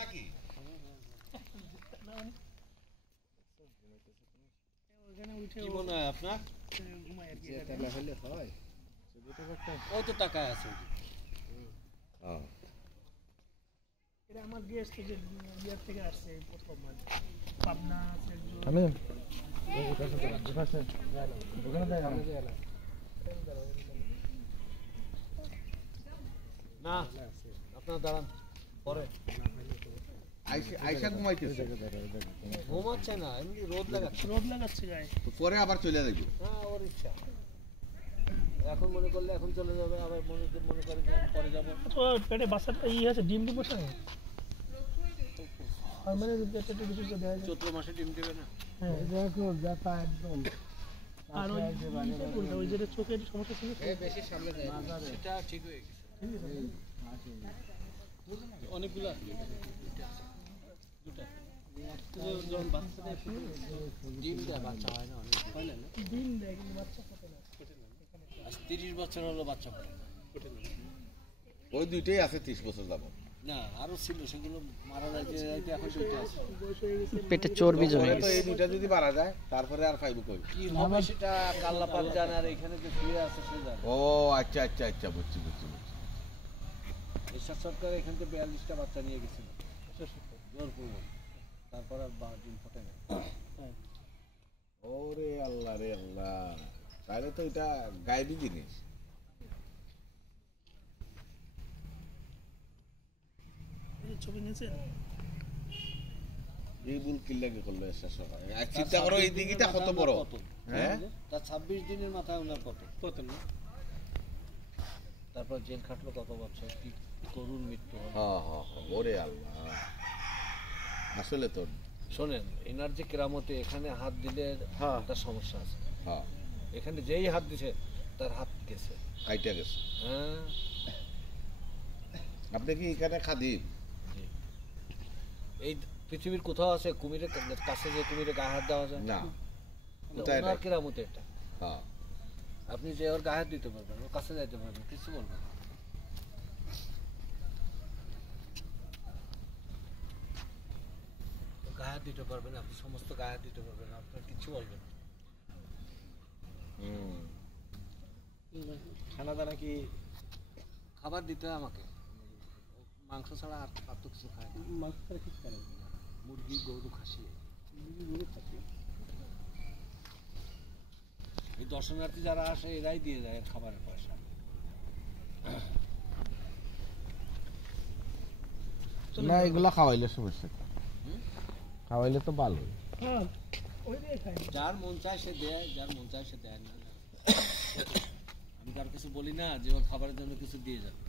নাকি কি মনে হয় আপনার ওই তো টাকায় আছে এটা আমার গেস্ট যে ইয়ার থেকে আসছে প্রথম মানে পাবনা না আপনার দাঁড়ান পরে আইসা ঘুমাইতেছে ঘুমাচ্ছে না এমনি রোদ লাগাচ্ছে গায়ে পরে আবার চলে যাবে হ্যাঁ ওর ইচ্ছা এখন মনে করলে এখন চলে যাবে আবার মনে করে যে আমি পরে যাবো তো পেটে বাচ্চাটা আছে ডিম বসে না আর মানে পেটে কিছু তো দেয় চৈত্র মাসে ডিম দেবে না হ্যাঁ দেখো যাতা একদম আর ওই যে চোখের সমস্যা ছিল বেশি সামনে যায় সেটা ঠিক হয়ে গেছে অনেকগুলো আছে দুটো যখন বাচ্চা দেয় ডিম দেয় বাচ্চা হয় না অনেক হয় না ডিম দেয় কিন্তু বাচ্চা ফোটে না 30 বছর হলো বাচ্চা ফোটে না ওই দুইটাই আছে 30 বছর যাব না আরো ছিল সেগুলো মারা যাচ্ছে এখন দুইটা আছে পেটে চর্বি জমে তো এই দুইটা যদি মারা যায় তারপরে আর পাইব কই কি হবে সেটা আল্লাহ পাক জানে আর এখানে যে শুয়ে আছে সে জানে ও আচ্ছা আচ্ছা আচ্ছা বুঝছি এরশাদ সরকার এখান থেকে 42টা বাচ্চা নিয়ে গেছিল জোরপূর্বক তারপর আর ডিম ফোটে না ওরে আল্লাহ রে আল্লাহ তাহলে তো এটা গায়েবী জিনিস ছবি নিয়েছেন এই ভুল কিল্লাকে করলো এসা সবাই আর চিন্তা করো এই দিকটা কত বড় হ্যাঁ তার 26 দিনের মাথায় ওনার কত না তারপর জেল খাটলো কত বছর কি করুণ মৃত্যু হলো হ্যাঁ ওরে আল্লাহ আসলে তো শোনেন এনার যে কেরামতে এখানে হাত দিলে একটা সমস্যা আছে হ্যাঁ এখানে যেই হাত দিছে তার হাত গেছে কাইটা গেছে হ্যাঁ আপনি কি এখানে খাদিম এই পৃথিবীর কোথাও আছে কুমিরের কাছে যে কুমিরের গায়ে হাত দেওয়া যায় না ওনার কেরামতে এটা হ্যাঁ আপনি যে ওর গায়ে হাত দিতে পারবেন ওর কাছে যাইতে পারবেন কিছু বলবেন গায়ে হাত দিতে পারবেন আপনি সমস্ত গায়ে হাত দিতে পারবেন আপনার কিছু বলবেন খানা দানা কি খাবার দিতে হয় আমাকে মাংস ছাড়া আর তো কিছু খায় না মাংস ছাড়া কিছু খায় না মুরগি গরু খাসি এই দর্শনার্থী যারা আসে এরাই দিয়ে যায় খাবারের পয়সা না এগুলা খাওয়াইলে সমস্যা খাওয়াইলে তো ভালো হ্যাঁ ওই দিয়ে খাই যার মন চায় সে দেয় যার মন চায় সে দেয় না আমি কার কিছু বলি না যে ওর খাবারের জন্য কিছু দিয়ে যাবে